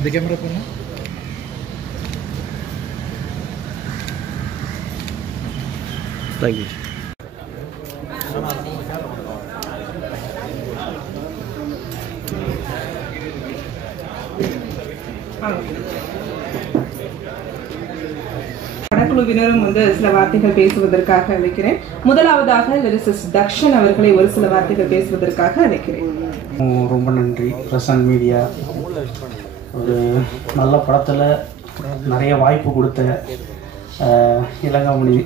இந்த கேமரா பண்ணு. தேங்க்யூ. படக்குழுவினரும் சில வார்த்தைகள் பேசுவதற்காக அழைக்கிறேன். முதலாவதாக லிரிசிஸ்ட் தக்ஷன் அவர்களை ஒரு சில வார்த்தைகள் பேசுவதற்காக அழைக்கிறேன். ரொம்ப நன்றி பிரசன்ட் மீடியா. ஒரு நல்ல படத்தில் நிறைய வாய்ப்பு கொடுத்த இளங்கமணி,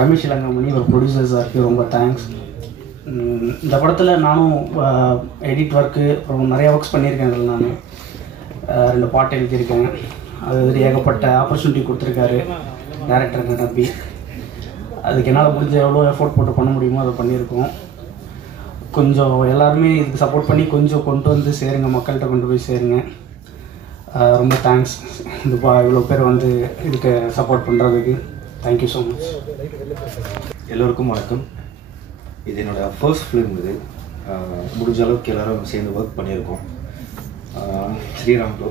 ரமேஷ் இளங்கமணி ஒரு ப்ரொடியூசர் சாருக்கு ரொம்ப தேங்க்ஸ். இந்த படத்தில் நானும் எடிட் ஒர்க்கு அப்புறம் நிறையா ஒர்க்ஸ் பண்ணியிருக்கேன். அதில் நான் 2 பாட்டு எழுதியிருக்கேன். அது ஏகப்பட்ட ஆப்பர்ச்சுனிட்டி கொடுத்துருக்காரு டேரக்டருங்க நம்பி. அதுக்கு என்னால் முடிஞ்ச எவ்வளோ எஃபோர்ட் போட்டு பண்ண முடியுமோ அதை பண்ணியிருக்கோம். கொஞ்சம் எல்லாருமே இதுக்கு சப்போர்ட் பண்ணி கொஞ்சம் கொண்டு வந்து சேருங்க, மக்கள்கிட்ட கொண்டு போய் சேருங்க. ரொம்ப தேங்க்ஸ் இந்த இவ்வளோ பேர் வந்து இதுக்கு சப்போர்ட் பண்ணுறதுக்கு. Thank you so much. எல்லோருக்கும் வணக்கம். இது என்னோடய ஃபர்ஸ்ட் ஃபிலிம். இது முடிஞ்ச அளவுக்கு எல்லோரும் சேர்ந்து ஒர்க் பண்ணியிருக்கோம். ஸ்ரீராம் ப்ரோ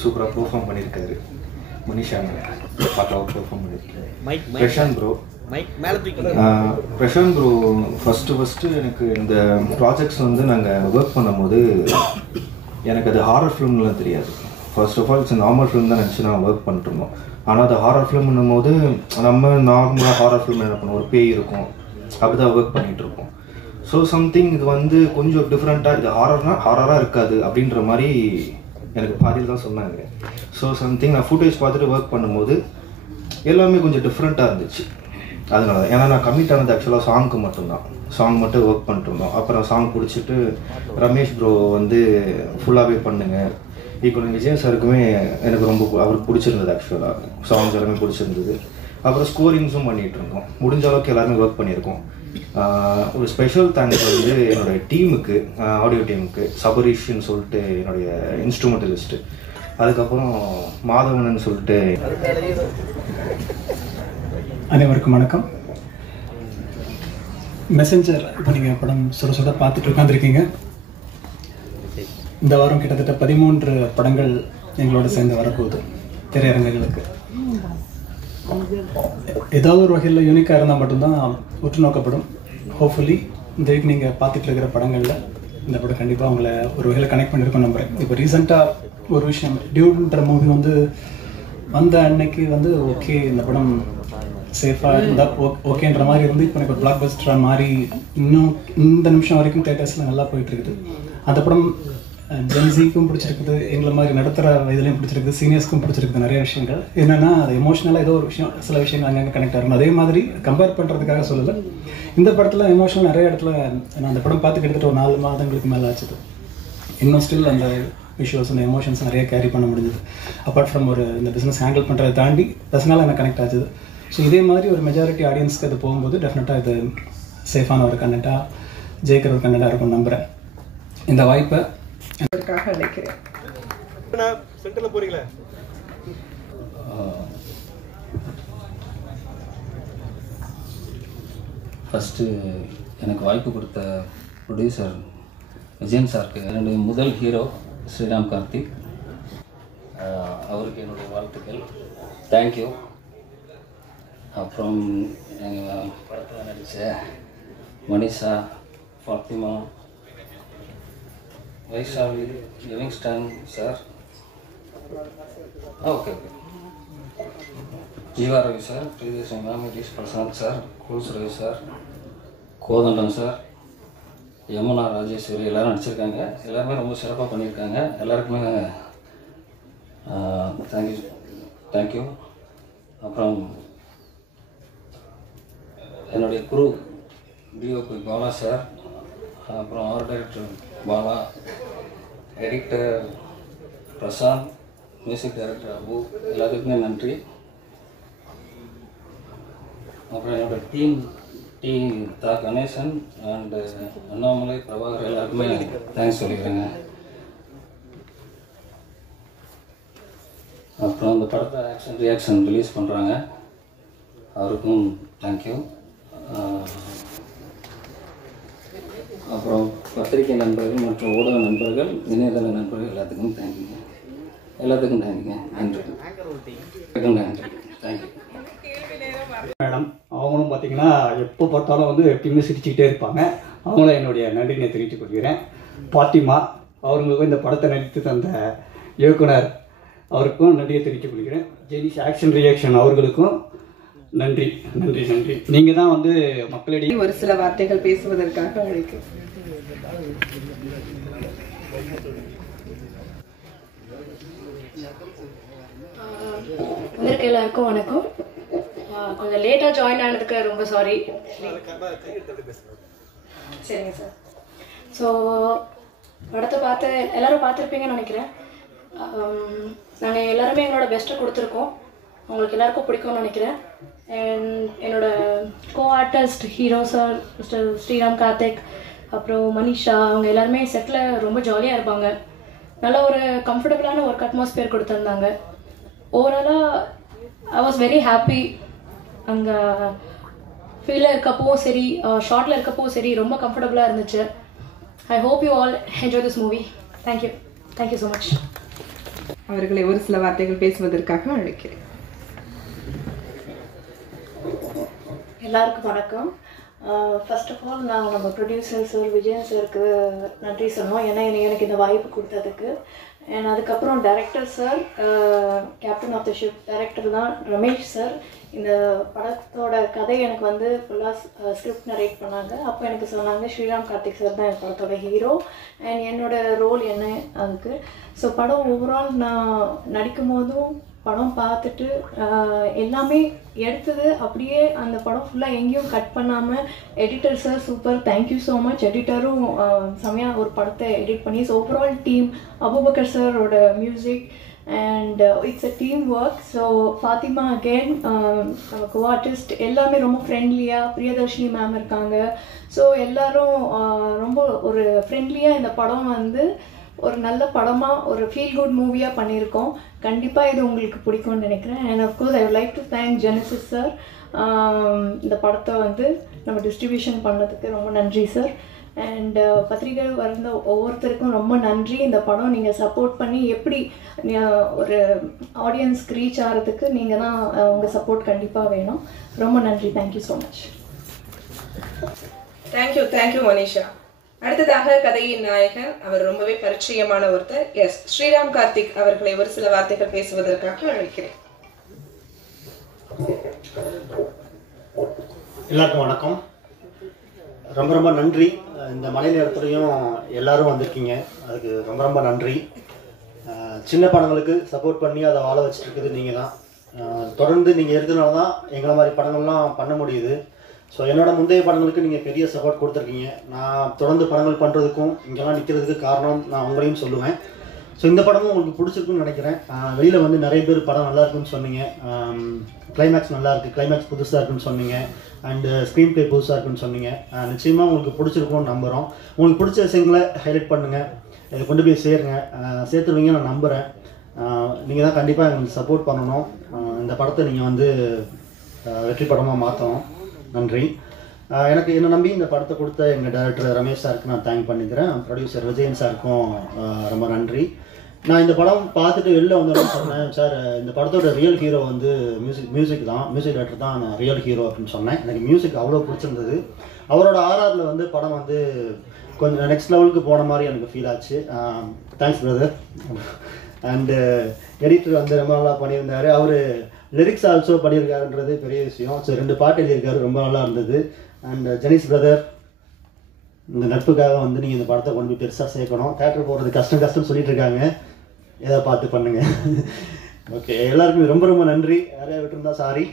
சூப்பராக பெர்ஃபார்ம் பண்ணியிருக்காரு. மனிஷா பார்க்கலாம் பெர்ஃபார்ம் பண்ணியிருக்காரு. பிரசாந்த் ப்ரோ ஃபஸ்ட்டு எனக்கு இந்த ப்ராஜெக்ட்ஸ் வந்து நாங்கள் ஒர்க் பண்ணும்போது எனக்கு அது ஹாரர் ஃபிலிம்லாம் தெரியாது. First of all it's normal film தான் நினச்சி நான் ஒர்க் பண்ணிட்டுருந்தோம். ஆனால் அது ஹாரர் ஃபிலிம்னும் போது நம்ம நார்மலாக ஹாரர் ஃபிலிம் என்ன பண்ணுவோம், ஒரு பேய் இருக்கும், அப்படி தான் ஒர்க் பண்ணிகிட்ருக்கோம். ஸோ சம்திங் இது வந்து கொஞ்சம் டிஃப்ரெண்ட்டாக, இது ஹாரராக இருக்காது அப்படின்ற மாதிரி எனக்கு பாதியில் தான் சொன்னாங்க. ஸோ சம்திங் நான் ஃபுட்டேஜ் பார்த்துட்டு ஒர்க் பண்ணும்போது எல்லாமே கொஞ்சம் டிஃப்ரெண்ட்டாக இருந்துச்சு. அதனால ஏன்னா நான் கமிட் ஆனது ஆக்சுவலாக சாங்க்கு மட்டும்தான், சாங் மட்டும் ஒர்க் பண்ணிட்டுருந்தோம். அப்புறம் சாங் பிடிச்சிட்டு ரமேஷ் ப்ரோ வந்து ஃபுல்லாகவே பண்ணுங்க. இப்போ விஜய் சாருக்குமே எனக்கு ரொம்ப அவருக்கு பிடிச்சிருந்தது. ஆக்சுவலாக சாங்ஸ் எல்லாமே பிடிச்சிருந்தது. அப்புறம் ஸ்கோரிங்ஸும் பண்ணிகிட்டு இருந்தோம். முடிஞ்ச அளவுக்கு எல்லாருமே ஒர்க் பண்ணியிருக்கோம். ஒரு ஸ்பெஷல் தேங்க்ஸ் வந்து என்னுடைய டீமுக்கு, ஆடியோ டீமுக்கு, சபரீஷ்ன்னு சொல்லிட்டு என்னுடைய இன்ஸ்ட்ருமெண்டலிஸ்ட்டு, அதுக்கப்புறம் மாதவனன்னு சொல்லிட்டு. அனைவருக்கும் வணக்கம். மெசஞ்சர் இப்போ நீங்கள் படம் சுட பார்த்துட்டு உட்காந்துருக்கீங்க. இந்த வாரம் கிட்டத்தட்ட 13 படங்கள் எங்களோட சேர்ந்து வரப்போகுது திரையரங்குகளுக்கு. ஏதாவது ஒரு வகையில் யூனிக்காக இருந்தால் மட்டும்தான் உற்று நோக்கப்படும். ஹோப்ஃபுல்லி இந்த வீக் நீங்கள் பார்த்துட்டு இருக்கிற படங்களில் இந்த படம் கண்டிப்பாக அவங்கள ஒரு வகையில் கனெக்ட் பண்ணியிருக்கோம் நம்புகிறேன். இப்போ ரீசெண்டாக ஒரு விஷயம், டியூட்ன்ற மூவி வந்து வந்த அன்னைக்கு வந்து ஓகே இந்த படம் சேஃபாக இருந்தால் ஓகேன்ற மாதிரி இருந்து இப்போ எனக்கு ஒரு பிளாக் பஸ்டராக மாறி இன்னும் இந்த நிமிஷம் வரைக்கும் தேட்டர்ஸில் நல்லா போயிட்டுருக்குது. அந்த படம் ஜென்சிக்கும் பிடிச்சிருக்குது, எங்களை மாதிரி நடுத்தர வயதுலையும் பிடிச்சிருக்குது, சீனியர்ஸ்க்கும் பிடிச்சிருக்குது. நிறைய விஷயங்கள் என்னென்னா அது எமோஷனலாக ஏதோ ஒரு விஷயம், சில விஷயங்கள் அங்கங்கே கனெக்ட் ஆகும். அதே மாதிரி கம்பேர் பண்ணுறதுக்காக சொல்லலை. இந்த படத்தில் எமோஷனல் நிறைய இடத்துல நான் அந்த படம் பார்த்து கிட்டத்தட்ட ஒரு 4 மாதங்களுக்கு மேலே ஆச்சுது. இன்னும் ஸ்டில் அந்த விஷுவல்ஸ், அந்த எமோஷன்ஸ் நிறைய கேரி பண்ண முடிஞ்சது. அப்பார்ட் ஃப்ரம் ஒரு இந்த பிஸ்னஸ் ஹேண்டில் பண்ணுறதை தாண்டி பர்சனலாக எனக்கு கனெக்ட் ஆச்சுது. ஸோ இதே மாதிரி ஒரு மெஜாரிட்டி ஆடியன்ஸ்க்கு அது போகும்போது டெஃபினட்டாக இது சேஃபான ஒரு கண்டென்ட்டாக ஜெயிக்கிற ஒரு கண்டென்ட்டாக இருக்கும்னு நம்புகிறேன். இந்த வாய்ப்பை அழைக்கிறேன். ஃபஸ்ட்டு எனக்கு வாய்ப்பு கொடுத்த ப்ரொடியூசர் விஜயன் சாருக்கு, என்னுடைய முதல் ஹீரோ ஸ்ரீராம் கார்த்திக், அவருக்கு என்னுடைய வாழ்த்துக்கள். தேங்க்யூ. அப்புறம் எங்கள் படத்தில் நடித்த Manisha, Fathima, Vaishali, Livingston sir, okay Jeeva Ravi sir, Priyadharshini ma'am, Hirish Prashanth sir, Kools Ravi sir, Kothandam sir, Yamuna, Rajeshwari எல்லோரும் நடிச்சிருக்காங்க. எல்லாருமே ரொம்ப சிறப்பாக பண்ணியிருக்காங்க. எல்லாருக்குமே தேங்க்யூ. அப்புறம் என்னுடைய குரு டிஓபி பாலா சார், அப்புறம் art director Bala, editor Prashanth, music director Abu, எல்லாத்துக்குமே நன்றி. அப்புறம் என்னோடய டீம் தா கணேசன் அண்டு அண்ணாமலை, பிரபாகர் எல்லாருக்குமே தேங்க்ஸ் சொல்லிக்கிறேங்க. அப்புறம் அந்த படத்தை ஆக்ஷன் ரியாக்ஷன் ரிலீஸ் பண்ணுறாங்க, அவருக்கும் தேங்க்யூ. அப்புறம் பத்திரிகை நண்பர்கள் மற்றும் ஊடக நண்பர்கள், இணையதள நண்பர்கள் எல்லாத்துக்கும் தேங்க்யூ. எல்லாத்துக்கும் தேங்க்யூங்க. நன்றி. தேங்க்யூ. மேடம் அவங்களும் பார்த்தீங்கன்னா எப்போ பார்த்தாலும் வந்து எப்பயுமே சிரிச்சுக்கிட்டே இருப்பாங்க. அவங்களும் என்னுடைய நன்றினை தெரிவித்துக் கொள்கிறேன். பாத்திமா அவங்களுக்கும் இந்த படத்தை நடித்து தந்த இயக்குனர் அவருக்கும் நன்றியை தெரிவித்துக் கொள்கிறேன். ஜெனிஸ் ஆக்ஷன் ரியாக்ஷன் அவர்களுக்கும் நன்றி நன்றி நன்றி. நீங்கள் தான் வந்து மக்களிடையே ஒரு சில வார்த்தைகள் பேசுவதற்காக அழைக்கிறேன். வந்திருக்க எல்லாருக்கும் வணக்கம். கொஞ்சம் லேட்டாக ஜாயின் ஆனதுக்கு ரொம்ப சாரி. சரிங்க சார். ஸோ படத்தை எல்லோரும் பார்த்துருப்பீங்கன்னு நினைக்கிறேன். நாங்கள் எல்லாருமே எங்களோட பெஸ்ட்டை கொடுத்துருக்கோம். உங்களுக்கு எல்லாருக்கும் பிடிக்கும்னு நினைக்கிறேன். அண்ட் என்னோட co artist hero sir mister Sriram Karthik, அப்புறம் மனிஷா, அவங்க எல்லாருமே செட்டில் ரொம்ப ஜாலியாக இருப்பாங்க. நல்ல ஒரு கம்ஃபர்டபுளான ஒர்க் அட்மாஸ்பியர் கொடுத்துருந்தாங்க. ஓவராலாக ஐ வாஸ் வெரி ஹாப்பி. அங்கே ஃபீல்டில் இருக்கப்பவும் சரி, ஷார்ட்டில் இருக்கப்பவும் சரி, ரொம்ப கம்ஃபர்டபுளாக இருந்துச்சு. I hope you all enjoy this movie. Thank you. Thank you so much. அவர்களை ஒரு சில வார்த்தைகள் பேசுவதற்காக அழைக்கிறேன். எல்லாருக்கும் வணக்கம். ஃபர்ஸ்ட் ஆஃப் ஆல் நான் நம்ம ப்ரொடியூசர் சார் விஜயன் சாருக்கு நன்றி சொன்னோம், ஏன்னா எனக்கு இந்த வாய்ப்பு கொடுத்ததுக்கு. அண்ட் அதுக்கப்புறம் director sir, captain of the ship director தான் ரமேஷ் சார். இந்த படத்தோட கதை எனக்கு வந்து ஃபுல்லாக ஸ்கிரிப்ட் நரேட் பண்ணாங்க. அப்போ எனக்கு சொன்னாங்க ஸ்ரீராம் கார்த்திக் சார் தான் என் படத்தோட ஹீரோ அண்ட் என்னோட ரோல் என்ன அதுக்கு. ஸோ படம் ஓவரால் நான் நடிக்கும் போதும் படம் பார்த்துட்டு எல்லாமே எடுத்தது அப்படியே அந்த படம் ஃபுல்லாக எங்கேயும் கட் பண்ணாமல் editor sir super, thank you so much. எடிட்டரும் செம்மையாக ஒரு படத்தை எடிட் பண்ணி. ஸோ ஓவரால் டீம், அபுபக்கர் சாரோட music and it's a team work. So Fathima again co artist, எல்லாமே ரொம்ப ஃப்ரெண்ட்லியாக. பிரியதர்ஷினி மேம் இருக்காங்க. ஸோ எல்லோரும் ரொம்ப ஒரு ஃப்ரெண்ட்லியாக இந்த படம் வந்து ஒரு நல்ல படமாக, ஒரு ஃபீல் குட் மூவியாக பண்ணியிருக்கோம். கண்டிப்பாக இது உங்களுக்கு பிடிக்கும்னு நினைக்கிறேன். And of course I would like to thank Genesis sir. இந்த படத்தை வந்து நம்ம டிஸ்ட்ரிபியூஷன் பண்ணதுக்கு ரொம்ப நன்றி சார். அண்ட் பத்திரிகை வந்த ஒவ்வொருத்தருக்கும் ரொம்ப நன்றி. இந்த படம் நீங்கள் சப்போர்ட் பண்ணி எப்படி ஒரு ஆடியன்ஸ்க்கு ரீச் ஆகிறதுக்கு நீங்கள் தான் உங்கள் சப்போர்ட் கண்டிப்பாக வேணும். ரொம்ப நன்றி. Thank you so much. Thank you Manisha. அடுத்ததாக கதையின் நாயகன், அவர் ரொம்பவே பரிச்சயமான ஒருத்தர், எஸ் ஸ்ரீராம் கார்த்திக் அவர்களை ஒரு சில வார்த்தைகள் பேசுவதற்காக அழைக்கிறேன். எல்லாருக்கும் வணக்கம். ரொம்ப ரொம்ப நன்றி. இந்த மழை நேரத்துலையும் எல்லாரும் வந்திருக்கீங்க, அதுக்கு ரொம்ப ரொம்ப நன்றி. சின்ன படங்களுக்கு சப்போர்ட் பண்ணி அதை வாழ வச்சுட்டு இருக்குது நீங்கள் தான். தொடர்ந்து நீங்கள் இருக்கிறதுனால தான் எங்களை மாதிரி படங்கள்லாம் பண்ண முடியுது. ஸோ என்னோடய முந்தைய படங்களுக்கு நீங்கள் பெரிய சப்போர்ட் கொடுத்துருக்கீங்க. நான் தொடர்ந்து படங்கள் பண்ணுறதுக்கும் இங்கெல்லாம் நிற்கிறதுக்கு காரணம் நான் உங்களையும் சொல்லுவேன். ஸோ இந்த படமும் உங்களுக்கு பிடிச்சிருக்குன்னு நினைக்கிறேன். வெளியில் வந்து நிறைய பேர் படம் நல்லா இருக்குன்னு சொன்னீங்க, கிளைமேக்ஸ் நல்லா இருக்குது, கிளைமேக்ஸ் புதுசாக இருக்குன்னு சொன்னீங்க, அண்டு ஸ்க்ரீன் ப்ளே புதுசாக இருக்குன்னு சொன்னீங்க. நிச்சயமாக உங்களுக்கு பிடிச்சிருக்கும்னு நம்புகிறோம். உங்களுக்கு பிடிச்ச விஷயங்களை ஹைலைட் பண்ணுங்கள், இதை கொண்டு போய் சேருங்க, சேர்த்துருவீங்க நான் நம்புகிறேன். நீங்கள் தான் கண்டிப்பாக எங்களுக்கு சப்போர்ட் பண்ணணும். இந்த படத்தை நீங்கள் வந்து வெற்றி படமாக மாற்றணும். நன்றி. எனக்கு என்னை நம்பி இந்த படத்தை கொடுத்த எங்கள் டைரக்டர் ரமேஷ் சாருக்கு நான் தேங்க் பண்ணிக்கிறேன். ப்ரொடியூசர் விஜயன் சாருக்கும் ரொம்ப நன்றி. நான் இந்த படம் பார்த்துட்டு வெளில வந்தோன்னு சொன்னேன், சார் இந்த படத்தோட ரியல் ஹீரோ வந்து மியூசிக் தான், மியூசிக் டைரக்டர் தான் ரியல் ஹீரோ அப்படின்னு சொன்னேன். எனக்கு மியூசிக் அவ்வளோ பிடிச்சிருந்தது. அவரோட ஆர்ஆரில் வந்து படம் வந்து கொஞ்சம் நெக்ஸ்ட் லெவலுக்கு போன மாதிரி எனக்கு ஃபீல் ஆச்சு. Thanks brother. அண்டு எடிட்டர் வந்து ரொம்ப நல்லா பண்ணியிருந்தார். அவர் லிரிக்ஸ் ஆல்சோ பண்ணியிருக்காருன்றது பெரிய விஷயம். ஸோ 2 பாட்டு எழுதியிருக்காரு, ரொம்ப நல்லா இருந்தது. அண்ட் ஜெனிஸ் பிரதர், இந்த நட்புக்காக வந்து நீங்கள் இந்த படத்தை கொண்டு போய் பெருசாக சேர்க்கணும். தேட்டர் போகிறது கஷ்டம் சொல்லிட்டு இருக்காங்க, ஏதாவது பார்த்து பண்ணுங்கள். ஓகே, எல்லாருக்குமே ரொம்ப ரொம்ப நன்றி. யாரையா விட்டுருந்தா சாரி.